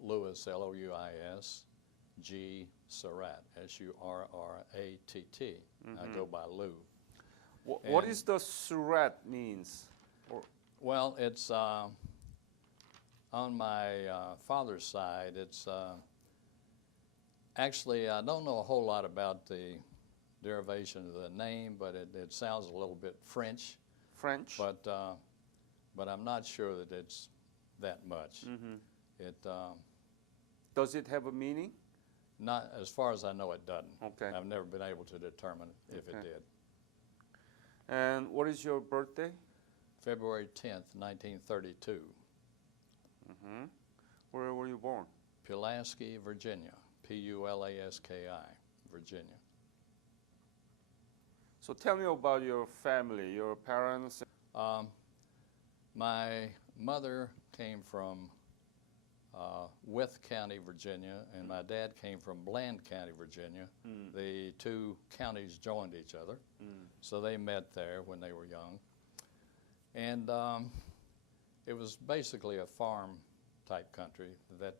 Louis, L-O-U-I-S, G. Surratt, S-U-R-R-A-T-T. I go by Lou. What is the Surratt means? Well, it's on my father's side. It's actually, I don't know a whole lot about the derivation of the name, but it sounds a little bit French. French? But I'm not sure that it's that much. Does it have a meaning? Not as far as I know, it doesn't. Okay. I've never been able to determine if it did. And what is your birthday? February 10th, 1932. Where were you born? Pulaski, Virginia. P-U-L-A-S-K-I, Virginia. So tell me about your family, your parents. My mother came from Wythe County, Virginia, and my dad came from Bland County, Virginia. The two counties joined each other, so they met there when they were young. And it was basically a farm-type country, that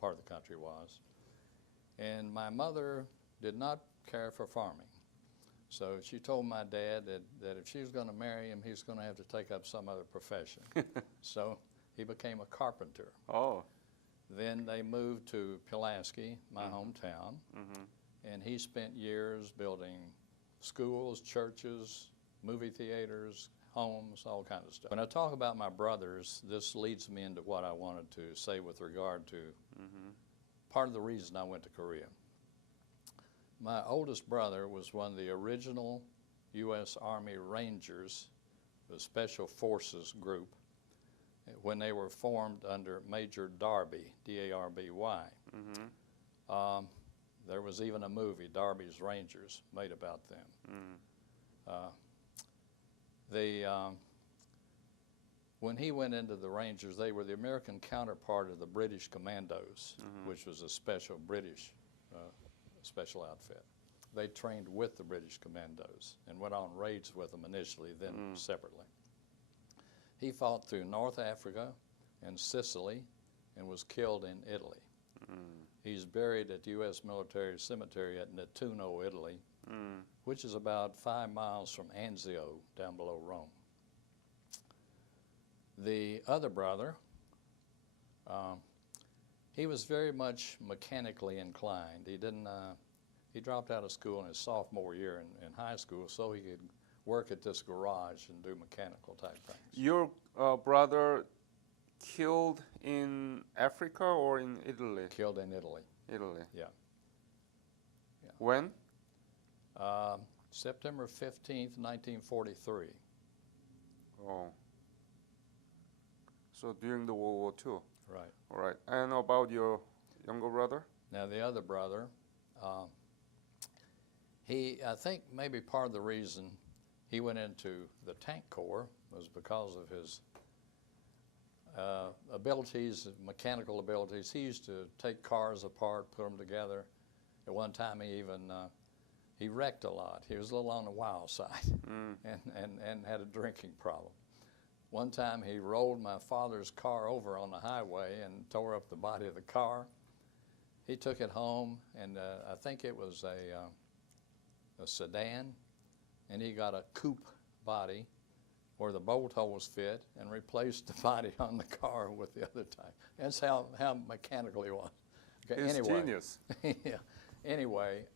part of the country was. And my mother did not care for farming. So she told my dad that if she was going to marry him, he was going to have to take up some other profession. So he became a carpenter. Oh. Then they moved to Pulaski, my hometown, and he spent years building schools, churches, movie theaters, homes, all kinds of stuff. When I talk about my brothers, this leads me into what I wanted to say with regard to part of the reason I went to Korea. My oldest brother was one of the original U.S. Army Rangers, the Special Forces group, when they were formed under Major Darby, D-A-R-B-Y. There was even a movie, Darby's Rangers, made about them. When he went into the Rangers, they were the American counterpart of the British Commandos, which was a special British special outfit. They trained with the British Commandos and went on raids with them initially, then separately. He fought through North Africa and Sicily and was killed in Italy. He's buried at the U.S. Military Cemetery at Nettuno, Italy, which is about 5 miles from Anzio, down below Rome. The other brother, he was very much mechanically inclined. He dropped out of school in his sophomore year in high school so he could work at this garage and do mechanical type things. Your brother killed in Africa or in Italy? Killed in Italy. Italy. Yeah. When? September 15th, 1943. Oh. So during the World War II? Right. All right. And about your younger brother? Now the other brother, I think maybe part of the reason he went into the tank corps was because of his abilities, mechanical abilities. He used to take cars apart, put them together. At one time he even, he wrecked a lot. He was a little on the wild side and had a drinking problem. One time he rolled my father's car over on the highway and tore up the body of the car. He took it home, and I think it was a sedan, and he got a coupe body where the bolt holes fit and replaced the body on the car with the other type. That's how mechanical he was. Okay, It's anyway, genius. Yeah. Anyway,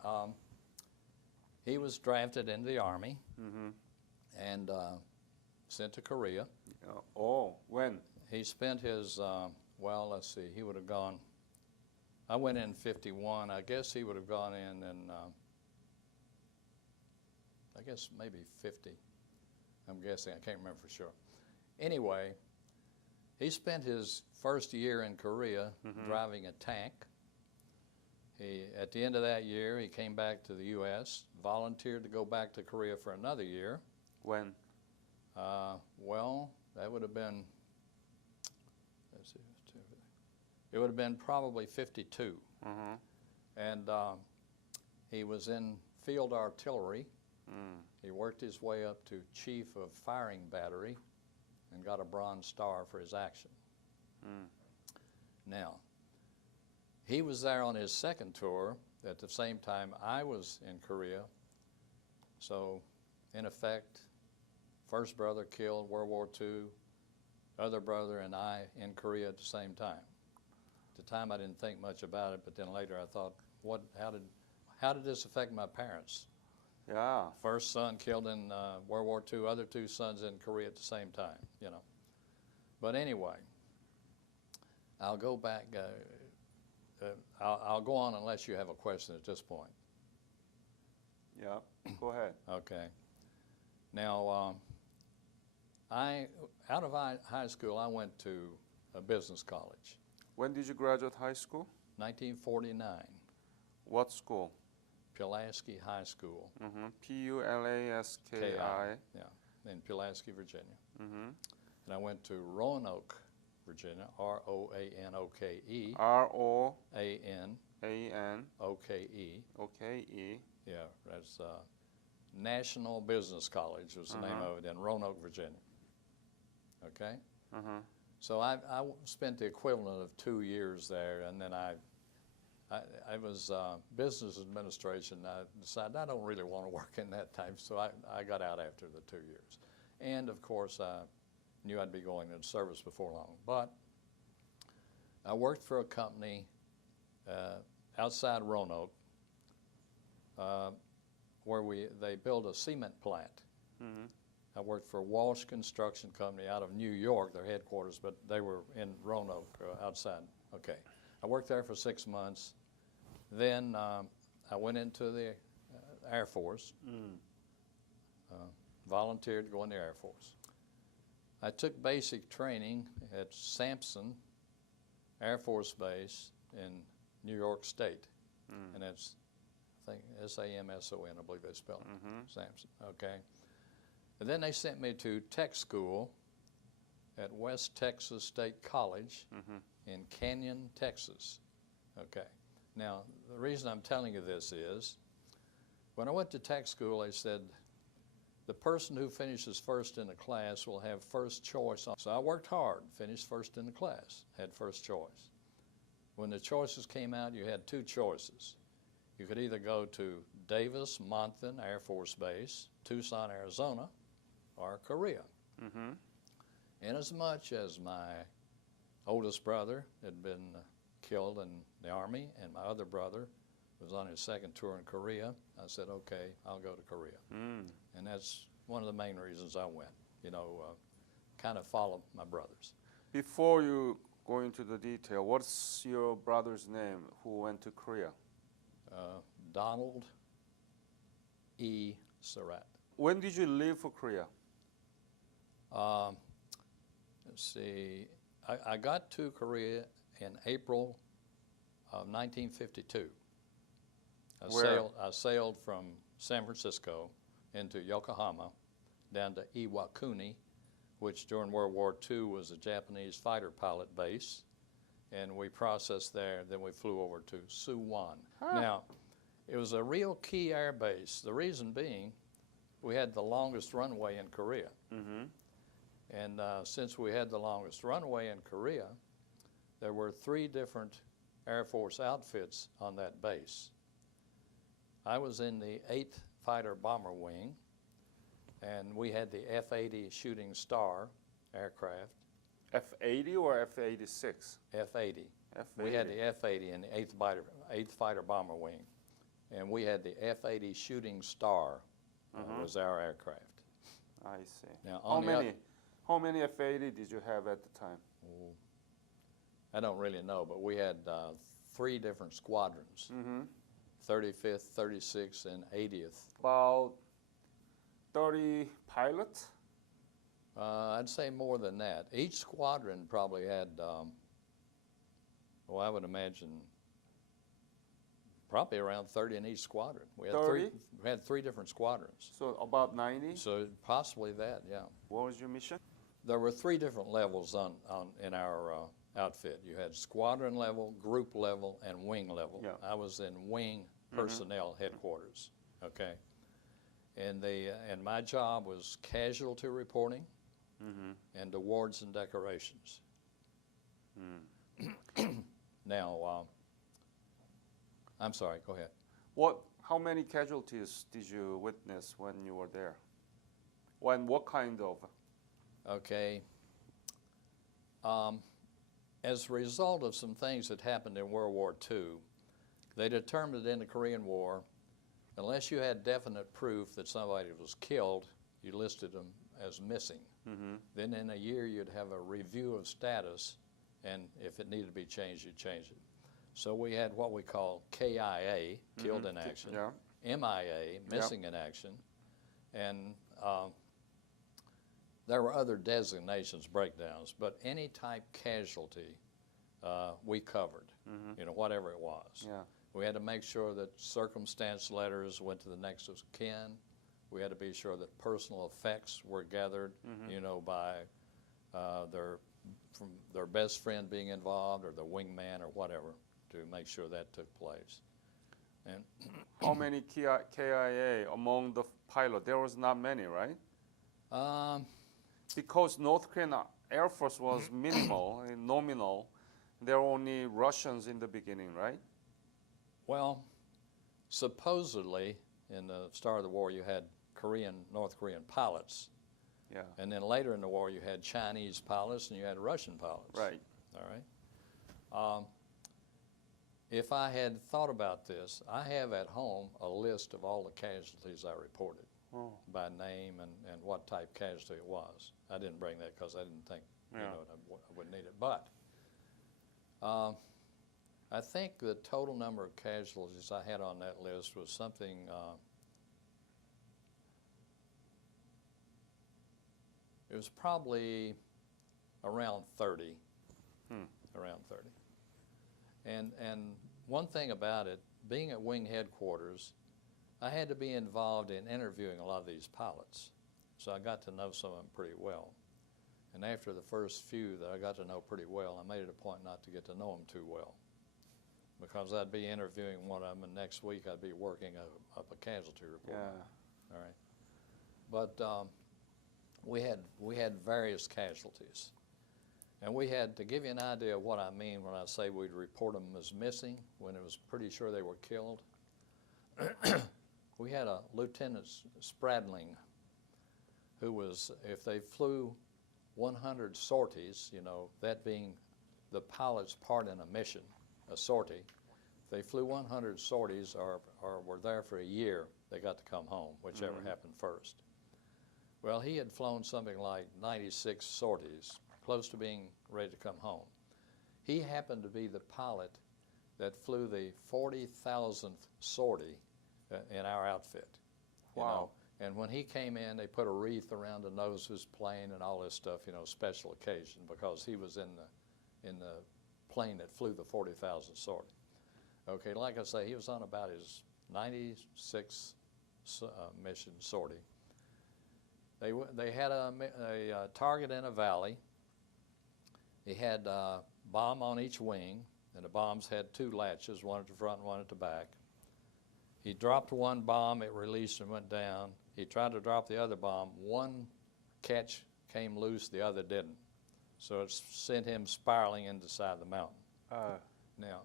he was drafted into the Army and sent to Korea. Oh, when? He spent his, well, let's see, he would have gone, I went in 51. I guess he would have gone in I guess maybe 50. I'm guessing, I can't remember for sure. Anyway, he spent his first year in Korea driving a tank. At the end of that year, he came back to the U.S., volunteered to go back to Korea for another year. When? Well, that would have been, let's see, it would have been probably 52. And he was in field artillery. He worked his way up to chief of firing battery and got a Bronze Star for his action. Now, He was there on his second tour at the same time I was in Korea. So, in effect, first brother killed World War II, other brother and I in Korea at the same time. At the time, I didn't think much about it, but then later I thought, how did this affect my parents? Yeah. First son killed in World War II, other two sons in Korea at the same time, you know. But anyway, I'll go back. I'll go on unless you have a question at this point. Yeah. Go ahead. Okay. Now, out of high school, I went to a business college. When did you graduate high school? 1949, What school? Pulaski High School. Pulaski. Yeah, in Pulaski, Virginia. And I went to Roanoke, Virginia, R-O-A-N-O-K-E. R-O-A-N. A-N-O-K-E. O-K-E. Yeah, that's National Business College was the name of it in Roanoke, Virginia. Okay? So I spent the equivalent of 2 years there, and then I was business administration. I decided I don't really want to work in that type, so I got out after the 2 years. And of course, I knew I'd be going into service before long. But I worked for a company outside Roanoke where they built a cement plant. I worked for Walsh Construction Company out of New York, their headquarters, but they were in Roanoke outside. Okay. I worked there for 6 months. Then I went into the Air Force, volunteered to go in the Air Force. I took basic training at Sampson Air Force Base in New York State, and that's, I think, S-A-M-S-O-N, I believe they spell it, Sampson, okay. And then they sent me to tech school at West Texas State College in Canyon, Texas, okay. Now, the reason I'm telling you this is, when I went to tech school, they said, the person who finishes first in the class will have first choice. So I worked hard, finished first in the class, had first choice. When the choices came out, you had two choices. You could either go to Davis-Monthan Air Force Base, Tucson, Arizona, or Korea. Inasmuch as my oldest brother had been killed in the Army, and my other brother was on his second tour in Korea, I said, okay, I'll go to Korea. And that's one of the main reasons I went, you know, kind of follow my brothers. Before you go into the detail, what's your brother's name who went to Korea? Donald E. Surratt. When did you leave for Korea? Let's see, I got to Korea in April of 1952. I sailed from San Francisco into Yokohama, down to Iwakuni, which during World War II was a Japanese fighter pilot base, and we processed there, then we flew over to Suwon. Now, it was a real key air base, the reason being we had the longest runway in Korea. And since we had the longest runway in Korea, there were 3 different Air Force outfits on that base. I was in the 8th Fighter Bomber Wing, and we had the F-80 Shooting Star aircraft. F-80 or F-86? F-80. F-80. We had the F-80 in the 8th Fighter Bomber Wing, and we had the F-80 Shooting Star was our aircraft. I see. Now, how many F-80 did you have at the time? I don't really know, but we had 3 different squadrons, 35th, 36th, and 80th. About 30 pilots? I'd say more than that. Each squadron probably had, I would imagine probably around 30 in each squadron. We had 3 different squadrons. So about 90? So possibly that, yeah. What was your mission? There were 3 different levels in our outfit. You had squadron level, group level, and wing level. Yeah. I was in wing personnel headquarters, okay? And my job was casualty reporting and awards and decorations. Now, I'm sorry, go ahead. How many casualties did you witness when you were there? What kind of? Okay. As a result of some things that happened in World War II, they determined in the Korean War, unless you had definite proof that somebody was killed, you listed them as missing. Mm-hmm. Then in a year, you'd have a review of status, and if it needed to be changed, you'd change it. So we had what we call KIA, killed in action, Yeah. MIA, missing in action, and there were other designations, breakdowns, but any type casualty we covered, whatever it was. Yeah. We had to make sure that circumstance letters went to the next of kin. We had to be sure that personal effects were gathered, by from their best friend being involved or the wingman or whatever, to make sure that took place. And how many KIA among the pilot? There was not many, right? Because North Korean Air Force was minimal, nominal. There were only Russians in the beginning, right? Well, supposedly in the start of the war you had North Korean pilots. Yeah. And then later in the war you had Chinese pilots and you had Russian pilots. Right. All right. If I had thought about this, I have at home a list of all the casualties I reported by name and what type casualty it was. I didn't bring that because I didn't think I would need it. But I think the total number of casualties I had on that list was something it was probably around 30. Around 30. And one thing about it, being at wing headquarters, I had to be involved in interviewing a lot of these pilots. So I got to know some of them pretty well. And after the first few that I got to know pretty well, I made it a point not to get to know them too well, because I'd be interviewing one of them, and next week I'd be working up a casualty report. Yeah. All right. But we had various casualties. And we had, to give you an idea of what I mean when I say we'd report them as missing, when it was pretty sure they were killed, we had a Lieutenant Spradling who was, if they flew 100 sorties, that being the pilot's part in a mission, a sortie, if they flew 100 sorties or were there for a year, they got to come home, whichever happened first. Well, he had flown something like 96 sorties, close to being ready to come home. He happened to be the pilot that flew the 40,000th sortie in our outfit. Wow. And when he came in, they put a wreath around the nose of his plane and all this stuff, special occasion, because he was in the plane that flew the 40,000th sortie. Okay, like I say, he was on about his 96th mission sortie. They had a target in a valley. He had a bomb on each wing, and the bombs had two latches, one at the front and one at the back. He dropped one bomb, it released and went down. He tried to drop the other bomb. One catch came loose, the other didn't. So it sent him spiraling into the side of the mountain. Now,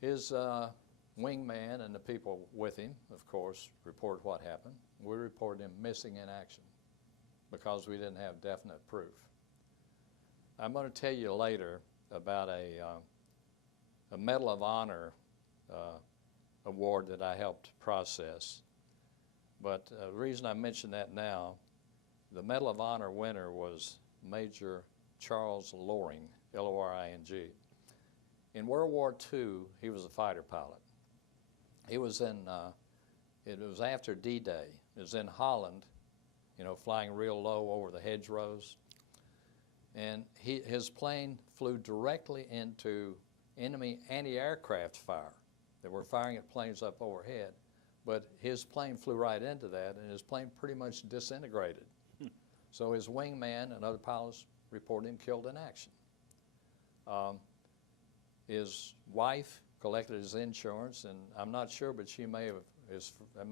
his wingman and the people with him, of course, reported what happened. We reported him missing in action because we didn't have definite proof. I'm going to tell you later about a Medal of Honor award that I helped process. But the reason I mention that now, the Medal of Honor winner was Major Charles Loring, L-O-R-I-N-G. In World War II, he was a fighter pilot. He was in, it was after D-Day. It was in Holland, flying real low over the hedgerows. And his plane flew directly into enemy anti-aircraft fire. They were firing at planes up overhead, but his plane flew right into that, and his plane pretty much disintegrated. So his wingman and other pilots reported him killed in action. His wife collected his insurance, and I'm not sure, but it may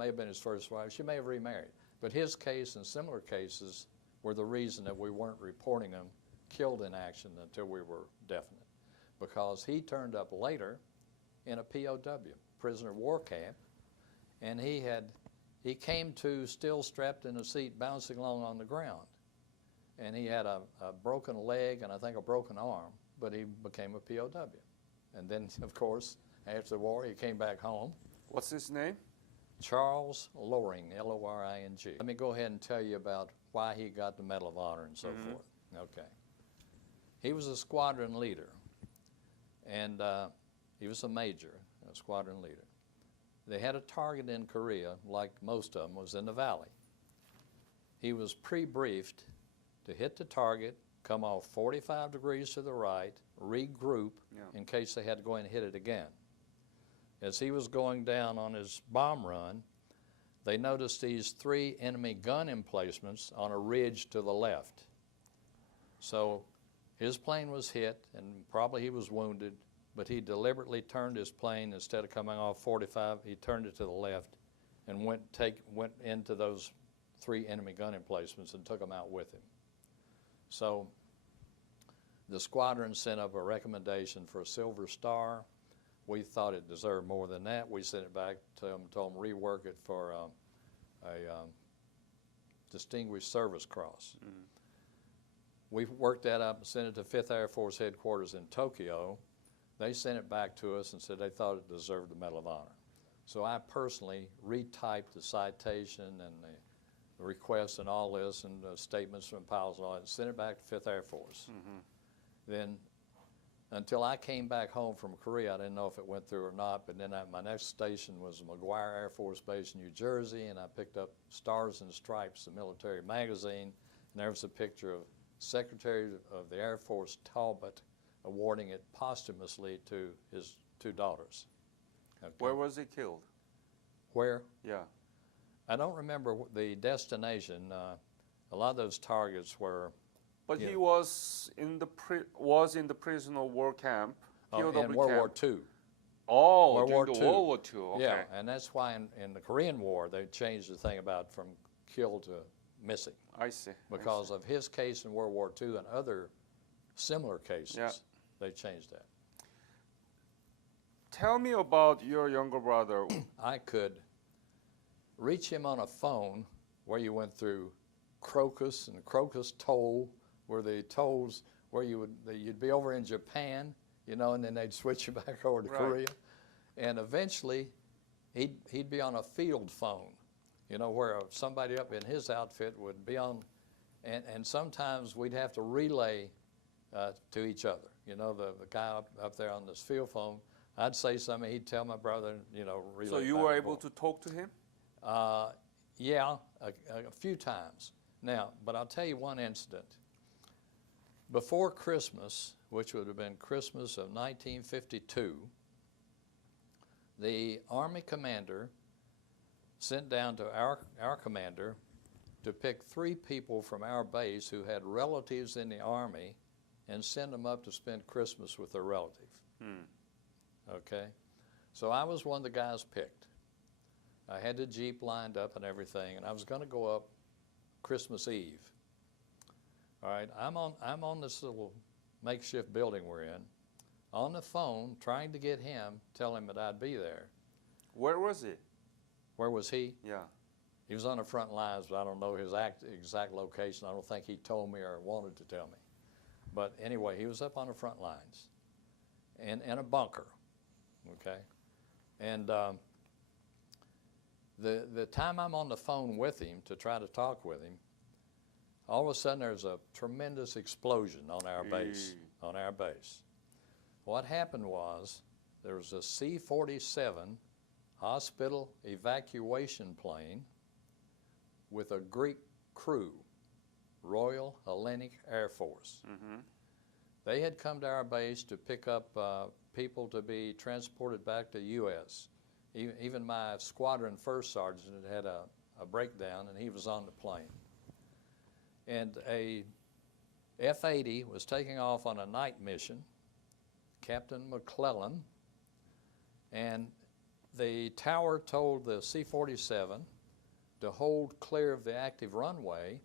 have been his first wife. She may have remarried. But his case and similar cases were the reason that we weren't reporting him killed in action until we were definite, because he turned up later in a POW, prisoner of war camp, and he came to still strapped in a seat, bouncing along on the ground. And he had a broken leg and I think a broken arm, but he became a POW. And then, of course, after the war, he came back home. What's his name? Charles Loring, L-O-R-I-N-G. Let me go ahead and tell you about why he got the Medal of Honor and so forth. Okay. He was a squadron leader, and he was a major, a squadron leader. They had a target in Korea, like most of them, was in the valley. He was pre-briefed to hit the target, come off 45 degrees to the right, regroup in case they had to go in and hit it again. As he was going down on his bomb run, they noticed these 3 enemy gun emplacements on a ridge to the left. So his plane was hit, and probably he was wounded, but he deliberately turned his plane. Instead of coming off 45, he turned it to the left and went into those 3 enemy gun emplacements and took them out with him. So the squadron sent up a recommendation for a Silver Star. We thought it deserved more than that. We sent it back to them, told them rework it for a Distinguished Service Cross. We worked that up and sent it to 5th Air Force Headquarters in Tokyo. They sent it back to us and said they thought it deserved the Medal of Honor. So I personally retyped the citation and the request and all this and the statements from pilots and all that and sent it back to 5th Air Force. Then until I came back home from Korea, I didn't know if it went through or not, but then my next station was McGuire Air Force Base in New Jersey, and I picked up Stars and Stripes, the military magazine, and there was a picture of Secretary of the Air Force Talbot awarding it posthumously to his 2 daughters. Okay. Where was he killed? Where? Yeah. I don't remember the destination. A lot of those targets were. But he was in the prisoner of war camp, POW in World War II. Oh, World War during II. the World War II. Okay. Yeah, and that's why in the Korean War they changed the thing about from killed to missing. I see. Because of his case in World War II and other similar cases, they changed that. Tell me about your younger brother. I could reach him on a phone where you went through Crocus and Crocus Toll, where the tolls where you'd be over in Japan, you know, and then they'd switch you back over to Korea, and eventually he'd be on a field phone, you know, where somebody up in his outfit would be on, and sometimes we'd have to relay to each other, you know, the guy up there on this field phone. I'd say something, he'd tell my brother, you know, relay. So you were able to talk to him? Yeah, a few times. Now, but I'll tell you one incident. Before Christmas, which would have been Christmas of 1952, the Army commander sent down to our commander to pick 3 people from our base who had relatives in the Army and send them up to spend Christmas with their relative. Okay? So I was one of the guys picked. I had the Jeep lined up and everything, and I was going to go up Christmas Eve. All right, I'm on this little makeshift building we're in, on the phone, trying to get him, tell him that I'd be there. Where was he? Where was he? Yeah. He was on the front lines, but I don't know his exact location. I don't think he told me or wanted to tell me. But anyway, he was up on the front lines in a bunker, okay? And the time I'm on the phone with him to try to talk with him, all of a sudden there's a tremendous explosion on our base. What happened was there was a C-47 hospital evacuation plane with a Greek crew, Royal Hellenic Air Force. They had come to our base to pick up people to be transported back to U.S. Even my squadron first sergeant had a breakdown, and he was on the plane. And a F-80 was taking off on a night mission, Captain McClellan, and the tower told the C-47 to hold clear of the active runway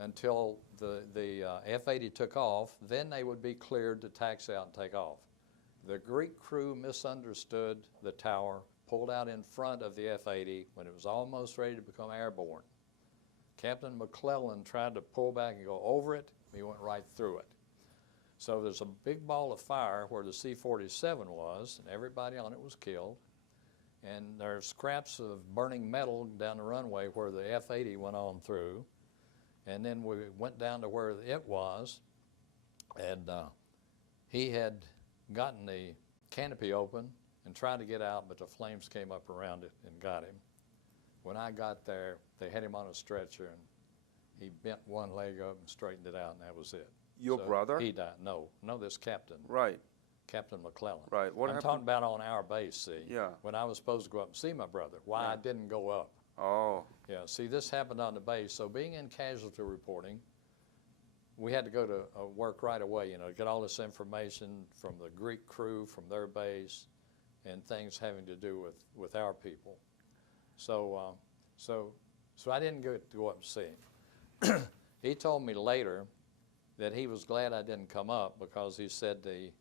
until the F-80 took off. Then they would be cleared to taxi out and take off. The Greek crew misunderstood the tower, pulled out in front of the F-80 when it was almost ready to become airborne. Captain McClellan tried to pull back and go over it. He went right through it. So there's a big ball of fire where the C-47 was, and everybody on it was killed. And there's scraps of burning metal down the runway where the F-80 went on through. And then we went down to where it was, and he had gotten the canopy open and tried to get out, but the flames came up around it and got him. When I got there, they had him on a stretcher, and he bent one leg up and straightened it out, and that was it. Your brother? He died. No, this captain. Right. Captain McClellan. Right. What I'm happened? talking about on our base, see? Yeah. When I was supposed to go up and see my brother, why Yeah. I didn't go up. Oh. Yeah, see, this happened on the base. So being in casualty reporting, we had to go to work right away, you know, get all this information from the Greek crew, from their base, and things having to do with our people. So, so I didn't get to go up and see him. He told me later that he was glad I didn't come up because he said the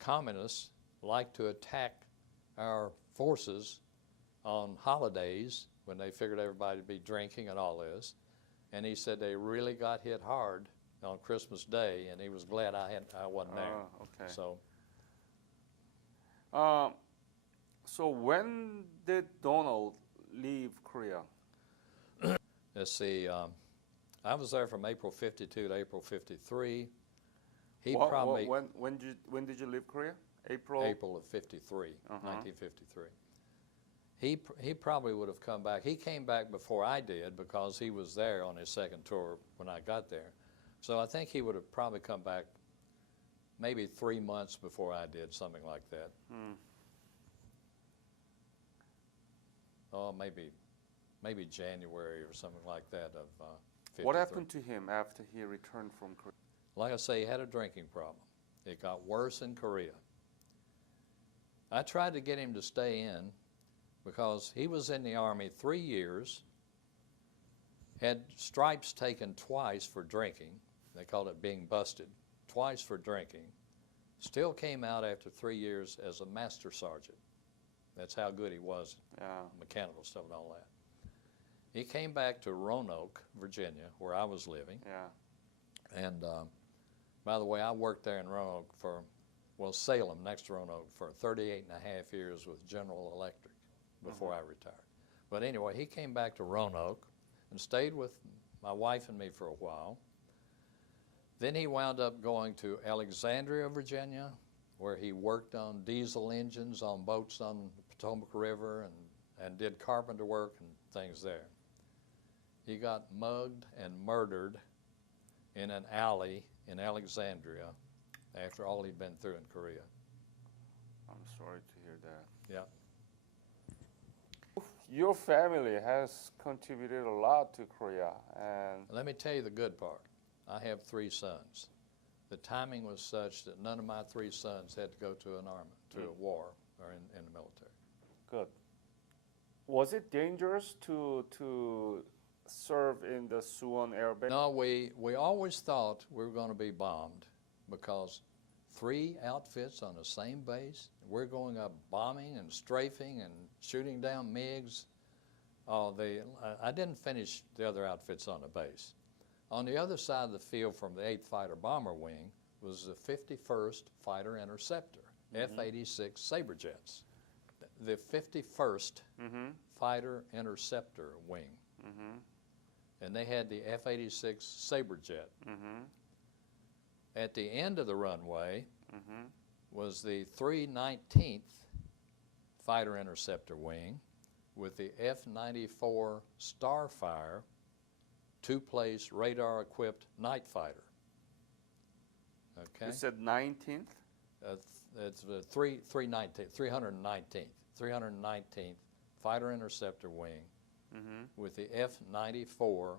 communists like to attack our forces on holidays when they figured everybody would be drinking and all this. And he said they really got hit hard on Christmas Day, and he was glad I wasn't there. Okay. So when did Donald leave Korea? Let's see, I was there from April 52 to April 53. He probably when did you leave Korea? April of 53, 1953. He probably would have come back. He came back before I did because he was there on his second tour when I got there. So I think he would have probably come back maybe 3 months before I did, something like that. Oh, maybe January or something like that of 53. What happened to him after he returned from Korea? Like I say, he had a drinking problem. It got worse in Korea. I tried to get him to stay in because he was in the Army 3 years, had stripes taken twice for drinking. They called it being busted, twice for drinking. Still came out after 3 years as a master sergeant. That's how good he was, mechanical stuff and all that. He came back to Roanoke, Virginia, where I was living. Yeah. And by the way, I worked there in Roanoke Salem, next to Roanoke, for 38 and a half years with General Electric before I retired. But anyway, he came back to Roanoke and stayed with my wife and me for a while. Then he wound up going to Alexandria, Virginia, where he worked on diesel engines on boats on the Potomac River and did carpenter work and things there. He got mugged and murdered in an alley in Alexandria after all he'd been through in Korea. I'm sorry to hear that. Yeah. Your family has contributed a lot to Korea, and Let me tell you the good part. I have 3 sons. The timing was such that none of my 3 sons had to go to an army, to a war, or in the military. good. Was it dangerous to serve in the Suwon Air Base? No, we always thought we were going to be bombed because 3 outfits on the same base, we're going up bombing and strafing and shooting down MiGs. I didn't finish the other outfits on the base. On the other side of the field from the 8th Fighter Bomber Wing was the 51st Fighter Interceptor, F-86 Sabre jets. The 51st Fighter Interceptor Wing. And they had the F-86 Sabre jet. At the end of the runway was the 319th Fighter Interceptor Wing with the F-94 Starfire 2-place radar-equipped night fighter. Okay. You said 19th? It's the 319th Fighter Interceptor Wing with the F-94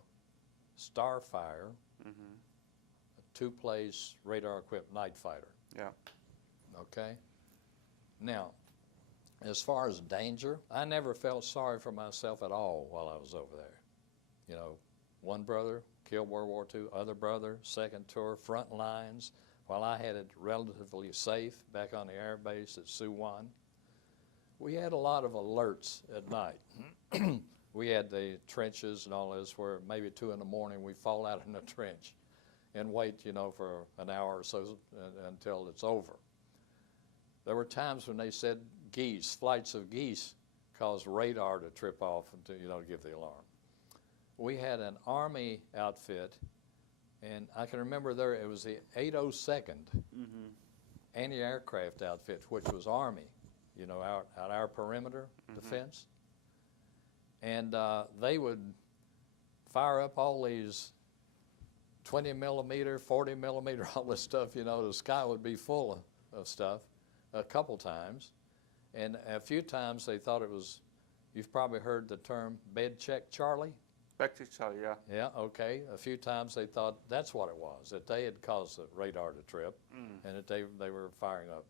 Starfire, a 2-place radar-equipped night fighter. Yeah. Okay. Now, as far as danger, I never felt sorry for myself at all while I was over there. You know, one brother killed World War II, other brother, second tour, front lines. while I had it relatively safe back on the air base at Suwon, we had a lot of alerts at night. We had the trenches and all this where maybe 2 in the morning we fall out in a trench and wait, you know, for an hour or so until it's over. There were times when they said geese, flights of geese, caused radar to trip off and to, you know, give the alarm. We had an Army outfit, and I can remember there it was the 802nd anti-aircraft outfit, which was Army, you know, out our perimeter defense. And they would fire up all these 20 millimeter, 40 millimeter, all this stuff, you know, the sky would be full of stuff a couple times. And a few times they thought it was, you've probably heard the term bed check Charlie. Back to Charlie, yeah. Yeah, okay. A few times they thought that's what it was, that they had caused the radar to trip and that they were firing up.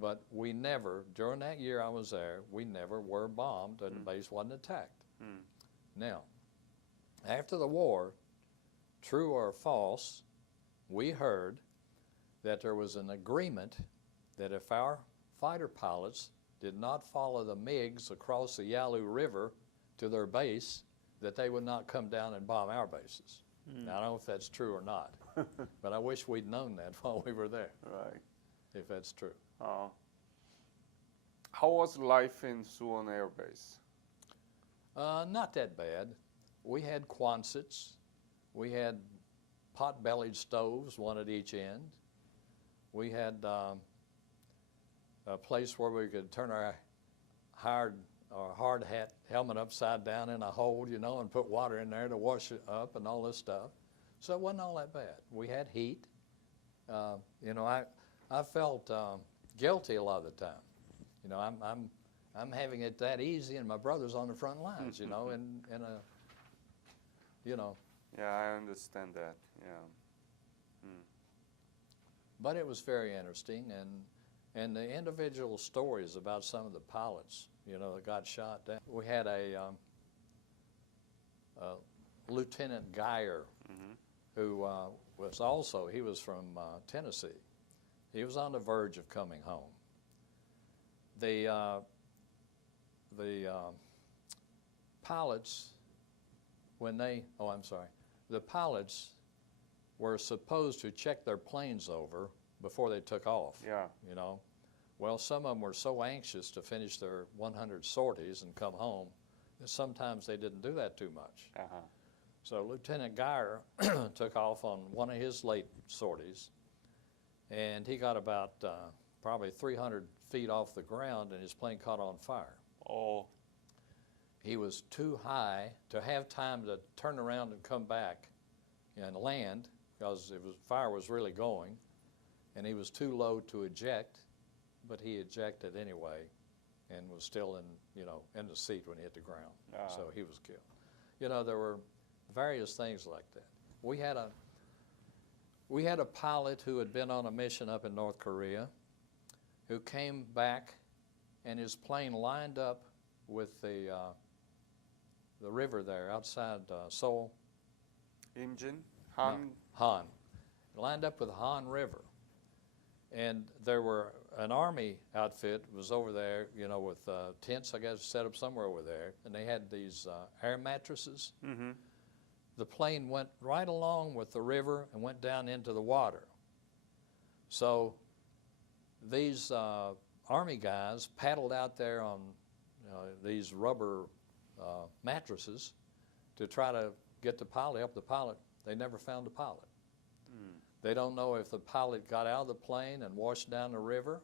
But we never, during that year I was there, we never were bombed and the base wasn't attacked. Now, after the war, true or false, we heard that there was an agreement that if our fighter pilots did not follow the MiGs across the Yalu River to their base, that they would not come down and bomb our bases. Now, I don't know if that's true or not, but I wish we'd known that while we were there. Right. If that's true. How was life in Suwon Air Base? Not that bad. We had Quonsets. We had pot-bellied stoves, one at each end. We had a place where we could turn our hard hat helmet upside down in a hole, you know, and put water in there to wash it up and all this stuff. So it wasn't all that bad. We had heat. You know, I felt guilty a lot of the time. You know, I'm having it that easy, and my brother's on the front lines. You know, in a, you know. Yeah, I understand that. Yeah. But it was very interesting, and the individual stories about some of the pilots, you know, that got shot down. We had a Lieutenant Geyer, who was also, he was from Tennessee. He was on the verge of coming home. The pilots, when they, the pilots were supposed to check their planes over before they took off. Yeah. You know, well, some of them were so anxious to finish their 100 sorties and come home that sometimes they didn't do that too much. So Lieutenant Geyer took off on one of his late sorties, and he got about probably 300 feet off the ground, and his plane caught on fire. Oh. He was too high to have time to turn around and come back and land because fire was really going, and he was too low to eject, but he ejected anyway and was still in the seat when he hit the ground. So he was killed. You know, there were various things like that. We had a pilot who had been on a mission up in North Korea who came back, and his plane lined up with the river there outside Seoul. Imjin? Han? No, Han. Lined up with the Han River. And there were an Army outfit was over there, you know, with tents, I guess, set up somewhere over there, and they had these air mattresses. The plane went right along with the river and went down into the water. So these Army guys paddled out there on these rubber mattresses to try to get the pilot, help the pilot. They never found the pilot. They don't know if the pilot got out of the plane and washed down the river,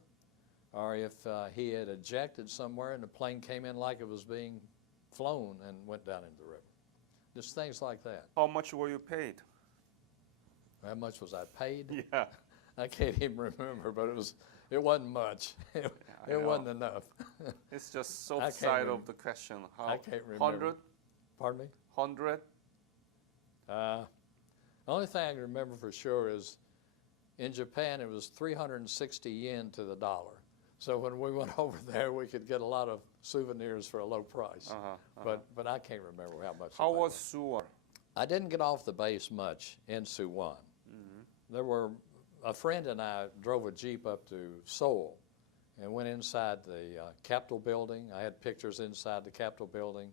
or if he had ejected somewhere and the plane came in like it was being flown and went down into the river. Just things like that. How much were you paid? How much was I paid? Yeah. I can't even remember, but it wasn't much. It wasn't enough. It's just soft side of the question. How, I can't remember. 100? Pardon me? 100? The only thing I can remember for sure is in Japan it was 360 yen to the dollar. So when we went over there, we could get a lot of souvenirs for a low price. But I can't remember how much. How was Suwon? I didn't get off the base much in Suwon. There were a friend and I drove a Jeep up to Seoul and went inside the Capitol building. I had pictures inside the Capitol building,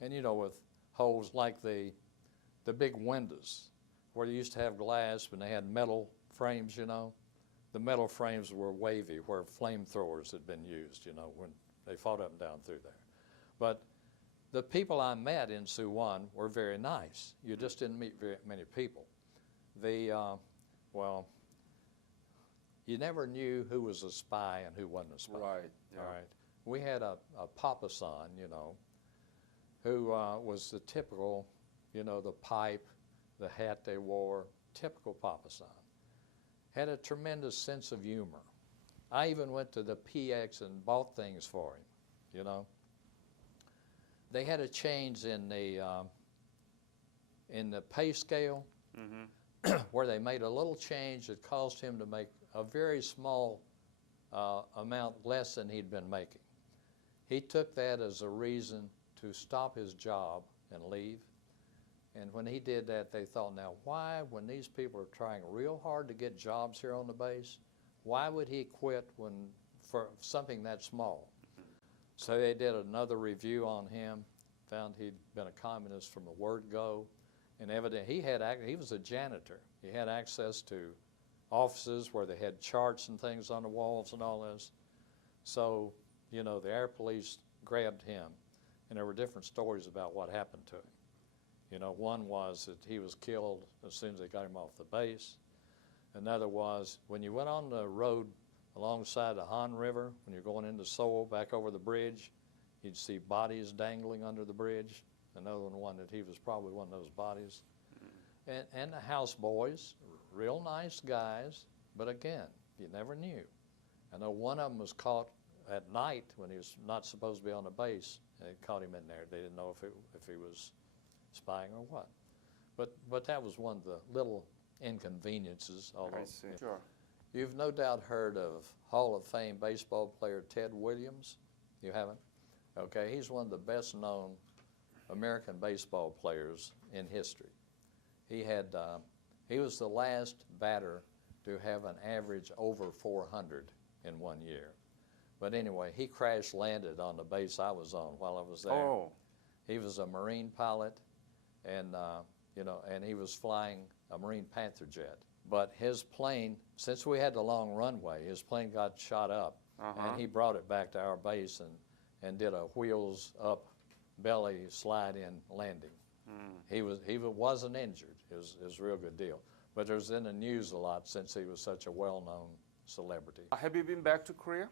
and with holes like the big windows where they used to have glass when they had metal frames, The metal frames were wavy where flamethrowers had been used, when they fought up and down through there. But the people I met in Suwon were very nice. You just didn't meet very many people. You never knew who was a spy and who wasn't a spy. Right. Yeah. All right. We had a papa-san, who was the typical, the pipe, the hat they wore, typical papa-san. Had a tremendous sense of humor. I even went to the PX and bought things for him, They had a change in the pay scale where they made a little change that caused him to make a very small amount less than he'd been making. He took that as a reason to stop his job and leave. And when he did that, they thought, now why, when these people are trying real hard to get jobs here on the base, why would he quit for something that small? So they did another review on him, found he'd been a communist from the word go, and evidently he was a janitor. He had access to offices where they had charts and things on the walls and all this. So, the air police grabbed him, and there were different stories about what happened to him. One was that he was killed as soon as they got him off the base. Another was when you went on the road alongside the Han River, when you're going into Seoul, back over the bridge, you'd see bodies dangling under the bridge. Another one that he was probably one of those bodies. And the houseboys, real nice guys, but again, you never knew. I know one of them was caught at night when he was not supposed to be on the base. They caught him in there. They didn't know if he was spying or what. But that was one of the little inconveniences. Although, I see. Sure. You've no doubt heard of Hall of Fame baseball player Ted Williams. You haven't? Okay, he's one of the best known American baseball players in history. He was the last batter to have an average over 400 in 1 year. But anyway, he crash landed on the base I was on while I was there. Oh. He was a Marine pilot, and and he was flying a Marine Panther jet. But his plane, since we had the long runway, his plane got shot up, and he brought it back to our base and did a wheels up, belly slide in landing. He wasn't injured. It was a real good deal. But there's in the news a lot since he was such a well-known celebrity. Have you been back to Korea?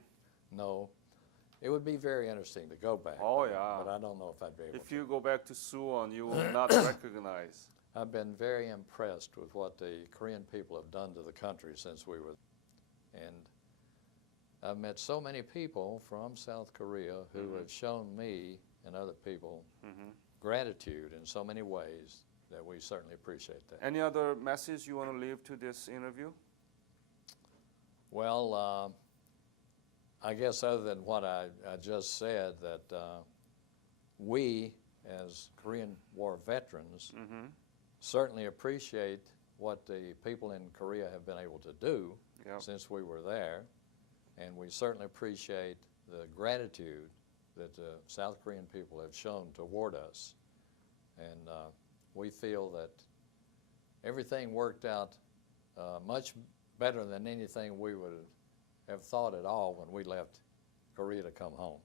No. It would be very interesting to go back. Oh, yeah. But I don't know if I'd be able to. If you go back to Suwon, you will not recognize. I've been very impressed with what the Korean people have done to the country since we were. And I've met so many people from South Korea who have shown me and other people gratitude in so many ways that we certainly appreciate that. Any other message you want to leave to this interview? Well, I guess other than what I just said, that we, as Korean War veterans, certainly appreciate what the people in Korea have been able to do since we were there, and we certainly appreciate the gratitude that the South Korean people have shown toward us. And we feel that everything worked out much better than anything we would have thought at all when we left Korea to come home.